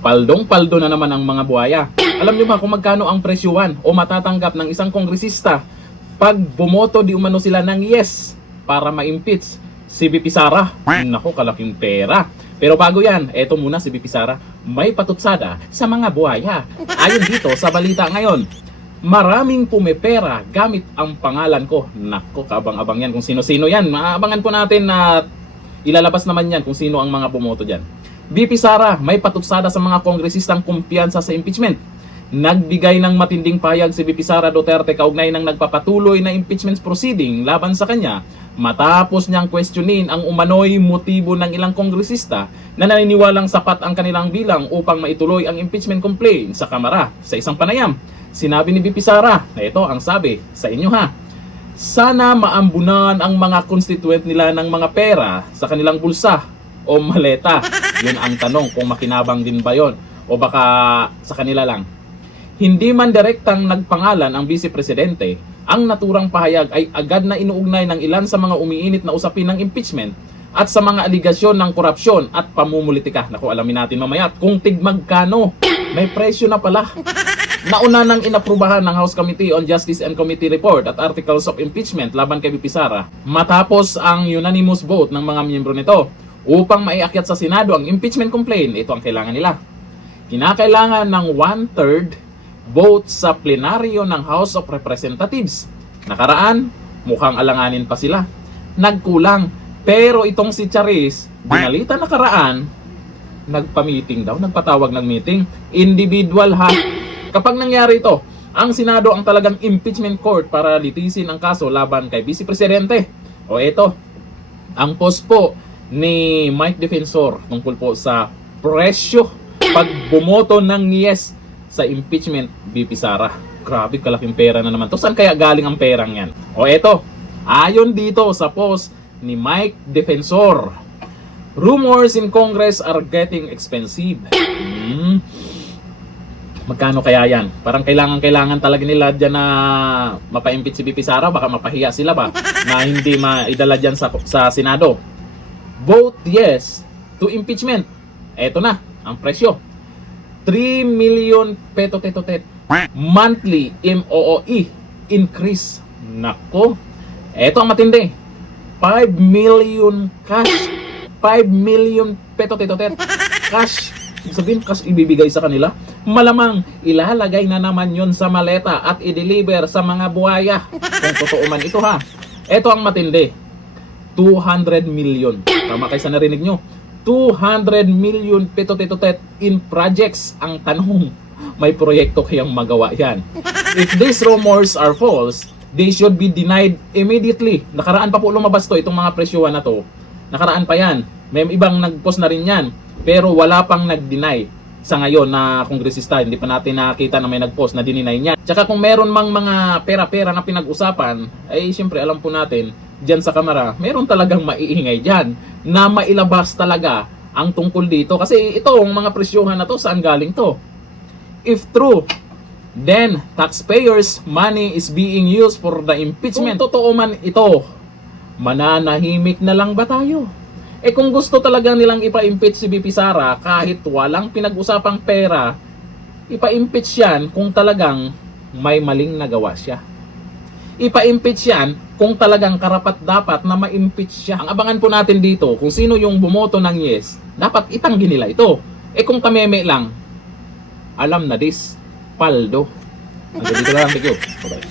Paldong-paldo na naman ang mga buhaya. Alam nyo ba kung magkano ang presyuhan o matatanggap ng isang kongresista pag bumoto di umano sila ng yes para ma-impeach si VP Sara? Nako, kalaking pera. Pero bago yan, eto muna si VP Sara, may patutsada sa mga buhaya. Ayon dito sa balita ngayon, maraming pumepera gamit ang pangalan ko. Nako, kaabang-abang yan kung sino-sino yan. Maabangan po natin na ilalabas naman yan kung sino ang mga bumoto dyan. VP Sara, may patutsada sa mga kongresistang kumpiyansa sa impeachment. Nagbigay ng matinding payag si VP Sara Duterte kaugnay ng nagpapatuloy na impeachment proceeding laban sa kanya matapos niyang questionin ang umano'y motibo ng ilang kongresista na naniniwalang sapat ang kanilang bilang upang maituloy ang impeachment complaint sa Kamara. Sa isang panayam, sinabi ni VP Sara, na ito ang sabi sa inyo ha, sana maambunan ang mga constituent nila ng mga pera sa kanilang bulsa o maleta. Yun ang tanong kung makinabang din ba yon o baka sa kanila lang. Hindi man direktang nagpangalan ang Vice Presidente, ang naturang pahayag ay agad na inuugnay ng ilan sa mga umiinit na usapin ng impeachment at sa mga aligasyon ng korupsyon at pamumulitika. Naku, alamin natin mamaya kung tigmagkano. May presyo na pala. Nauna nang inaprubahan ng House Committee on Justice and Committee Report at Articles of Impeachment laban kay VP Sara matapos ang unanimous vote ng mga miyembro nito upang maiakyat sa Senado ang impeachment complaint. Ito ang kailangan nila. Kinakailangan ng 1/3 vote sa plenaryo ng House of Representatives. Nakaraan, mukhang alanganin pa sila. Nagkulang. Pero itong si Charis, binalita nakaraan, nagpa-meeting daw, nagpatawag ng meeting. Individual ha. Kapag nangyari ito, ang Senado ang talagang impeachment court para litisin ang kaso laban kay Vice Presidente. O ito, ang post po ni Mike Defensor tungkol po sa presyo pag bumoto ng yes sa impeachment VP Sara. Grabe, kalaking pera na naman to. Saan kaya galing ang perang yan? O eto, ayon dito sa post ni Mike Defensor, rumors in Congress are getting expensive. Magkano kaya yan? Parang kailangan talaga nila dyan na mapa-impeach si VP Sara. Baka mapahiya sila ba na hindi maidala dyan sa Senado. Vote yes to impeachment. Eto na, ang presyo. 3 million peto-teto-tet monthly MOOE increase. Nako, eto ang matindi. 5 million cash. 5 million peto-teto-tet cash. Ibig sabihin, cash ibibigay sa kanila. Malamang ilalagay na naman yon sa maleta at i-deliver sa mga buhaya. Kung totoo man ito ha. Eto ang matindi. 200 million. Tama kayo sa narinig nyo. 200 million peto-teto-tet in projects. Ang tanong, may proyekto kayang magawa yan? If these rumors are false, they should be denied immediately. Nakaraan pa po lumabas to, itong mga presyuhan na to. Nakaraan pa yan. May ibang nag-post na rin yan. Pero wala pang nag-deny sa ngayon na kongresista. Hindi pa natin nakita na may nag-post na dininay niya. Tsaka kung meron mang mga pera-pera na pinag-usapan, ay siyempre alam po natin, dyan sa Kamara, meron talagang maiingay dyan na mailabas talaga ang tungkol dito. Kasi itong mga presyuhan na to, saan galing to? If true, then taxpayers' money is being used for the impeachment. Kung totoo man ito, mananahimik na lang ba tayo? Eh kung gusto talaga nilang ipa-impeach si VP Sara kahit walang pinag-usapang pera, ipa-impeach yan kung talagang may maling nagawa siya. Ipa-impeach yan kung talagang karapat-dapat na ma-impeach siya. Ang abangan po natin dito, kung sino yung bumoto ng yes, dapat itanggi nila ito. Eh kung tameme lang, alam na this, paldo. Hanggang dito lang, thank you. Bye-bye.